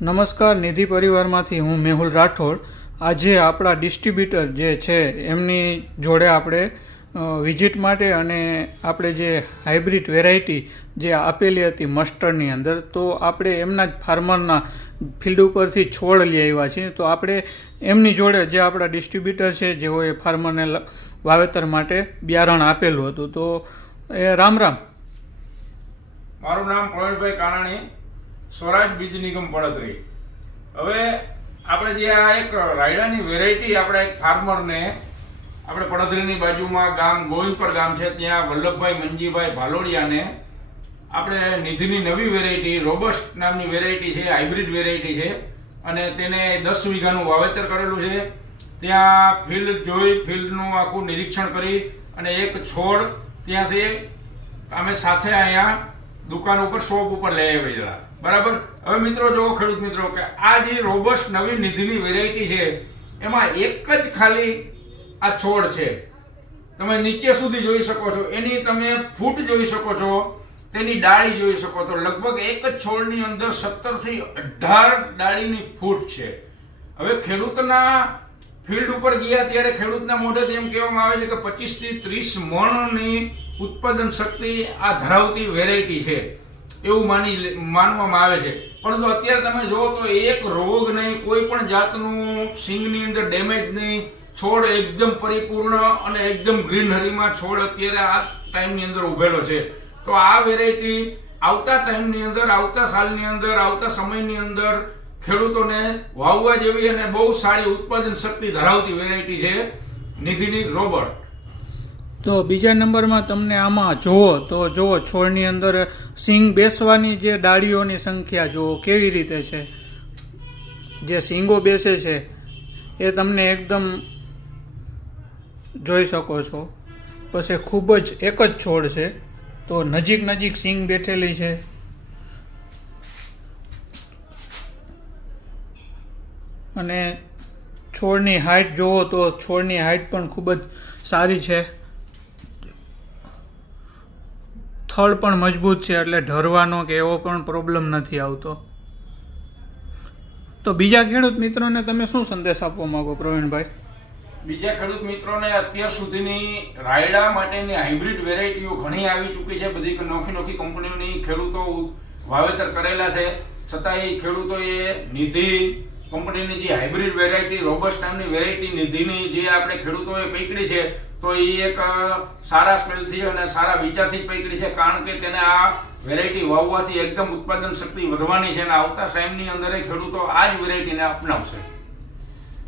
નમસ્કાર, નિધિ પરિવારમાંથી હું મેહુલ રાઠોડ. આજે આપણા ડિસ્ટ્રીબ્યુટર જે છે એમની જોડે આપણે વિઝિટ માટે અને આપણે જે હાઇબ્રિડ વેરાયટી જે આપેલી હતી મસ્ટર્ડની અંદર, તો આપણે એમના જ ફાર્મરના ફિલ્ડ ઉપરથી છોડ લઈ આવ્યા છીએ. તો આપણે એમની જોડે જે આપણા ડિસ્ટ્રીબ્યુટર છે જેઓએ ફાર્મરને વાવેતર માટે બિયારણ આપેલું હતું, તો એ રામ રામ. મારું નામ પ્રવીણભાઈ કાનાણી, સ્વરાજ બીજ નિગમ પડતરી. હવે આપણે જે આ એક રાયડાની વેરાયટી આપણે એક ફાર્મરને આપણે પડતરીની બાજુમાં ગામ ગોવિંદપર ગામ છે, ત્યાં વલ્લભભાઈ મંજીભાઈ ભાલોડિયાને આપણે નિધિની નવી વેરાયટી રોબસ્ટ નામની વેરાયટી છે, હાઇબ્રિડ વેરાયટી છે, અને તેને 10 વીઘાનું વાવેતર કરેલું છે. ત્યાં ફિલ્ડ જોઈ, ફિલ્ડનું આખું નિરીક્ષણ કરી અને એક છોડ ત્યાંથી અમે સાથે અહીંયા દુકાન ઉપર શોપ ઉપર લઈ આવેલા. બરાબર. હવે મિત્રો જો ખેડૂત મિત્રો કે આ જે રોબસ્ટ નવી નિધિની વેરાયટી છે એમાં એક જ ખાલી આ છોડ છે. તમે નીચે સુધી જોઈ શકો છો, એની તમે ફૂટ જોઈ શકો છો, તેની ડાળી જોઈ શકો છો. લગભગ એક જ છોડની અંદર 17 થી 18 ડાળીની ફૂટ છે. હવે ખેડૂતના ફિલ્ડ ઉપર ગયા ત્યારે ખેડૂતના મોઢેથી એમ કહેવામાં આવે છે કે 25 થી 30 મણની ઉત્પાદન શક્તિ આ ધરાવતી વેરાયટી છે એવું માનવામાં આવે છે. પરંતુ અત્યારે તમે જુઓ તો એક રોગ નહીં, કોઈ પણ જાતનું સિંગની અંદર ડેમેજ નહીં, છોડ એકદમ પરિપૂર્ણ અને એકદમ ગ્રીનરીમાં છોડ અત્યારે આ ટાઈમની અંદર ઉભેલો છે. તો આ વેરાયટી આવતા ટાઈમની અંદર, આવતા સાલની અંદર, આવતા સમયની અંદર ખેડૂતોને વાવવા જેવી અને બહુ સારી ઉત્પાદન શક્તિ ધરાવતી વેરાયટી છે નિધિની રોબસ્ટ. તો બીજા નંબરમાં તમને આમાં જુઓ તો જુઓ છોડની અંદર સિંગ બેસવાની જે ડાળીઓની સંખ્યા જુઓ કેવી રીતે છે, જે સિંગો બેસે છે એ તમને એકદમ જોઈ શકો છો. પછી ખૂબ જ એક જ છોડ છે, તો નજીક સિંગ બેઠેલી છે. અને છોડની હાઇટ જુઓ તો છોડની હાઇટ પણ ખૂબ જ સારી છે. થડ પણ મજબૂત છે, એટલે ઢરવાનો કે એવો પણ પ્રોબ્લેમ નથી આવતો. તો બીજા ખેડૂત મિત્રોને તમે શું સંદેશ આપવા માંગો પ્રવીણભાઈ? બીજા ખેડૂત મિત્રોને અત્યાર સુધીની રાયડા માટેની હાઇબ્રિડ વેરાયટીઓ ઘણી આવી ચૂકી છે. બધી નોખી કંપનીઓની ખેડૂતો વાવેતર કરેલા છે, છતાંય ખેડૂતોએ નિધિ કંપનીની જે હાઇબ્રિડ વેરાયટી રોબસ્ટ નામની વેરાયટી નિધિની જે આપણે ખેડૂતોએ પકડી છે, તો એ એક સારા સ્મેલથી અને સારા વિચારથી પકડી છે. કારણ કે તેને આ વેરાયટી વાવવાથી એકદમ ઉત્પાદન શક્તિ વધવાની છે અને આવતા ટાઈમની અંદર ખેડૂતો આ જ વેરાયટીને અપનાવશે.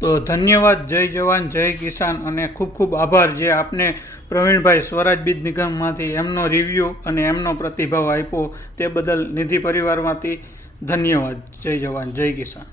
તો ધન્યવાદ. જય જવાન જય કિસાન. અને ખૂબ ખૂબ આભાર જે આપને પ્રવીણભાઈ સ્વરાજ બીજ નિગમમાંથી એમનો રિવ્યૂ અને એમનો પ્રતિભાવ આપ્યો તે બદલ નિધિ પરિવારમાંથી ધન્યવાદ. જય જવાન જય કિસાન.